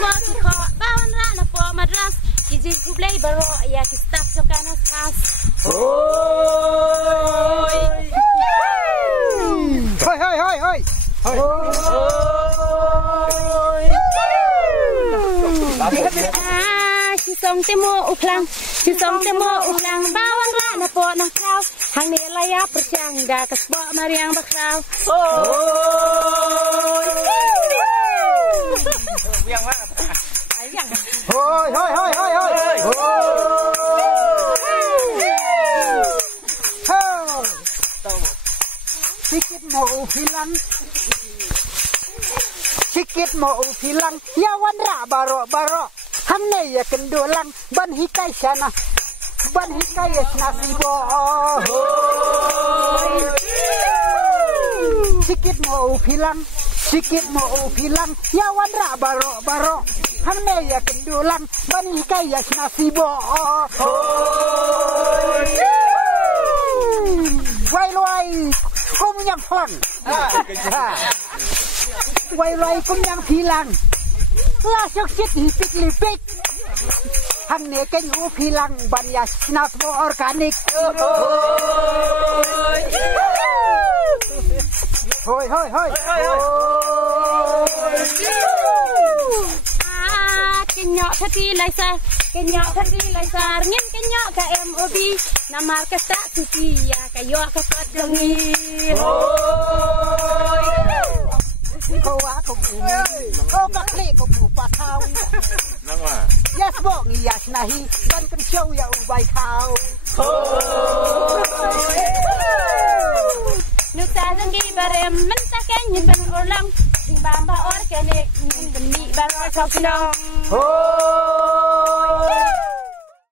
mo ko bawan ra na po madras kiji kublay baro ya kistak so kanas kas hoy hoi hoi hoi hoi si song temo uplang bawan ra na po ng kraw hang nilaya persyang da kasbo mariang bakraw yang mana? ayang hoi hoi hoi hoi hoi sikit mau hilang yawan ra baro hang ne ya kendulang ban hikai sana ban hikai ya nasibo sikit mau hilang yawan ra baro hang ne ya kendulang ban hikai ya nasibo wai kum yang phlang wai kum yang hilang la sok sit hipik lipik hang ne ken u hilang ban ya nasibo organik hoi hoi hoi kenyok thati lai sar ngin kenyok ka MOB namar ka sta suci ya kayo ka padangi kau aku kau bakli kau bupa kau Nama? yes bo ngiyas nahi ban kan show ya ubay kau nuta zangi barem menta kenyin ban ulang bamba organik ni baro sok no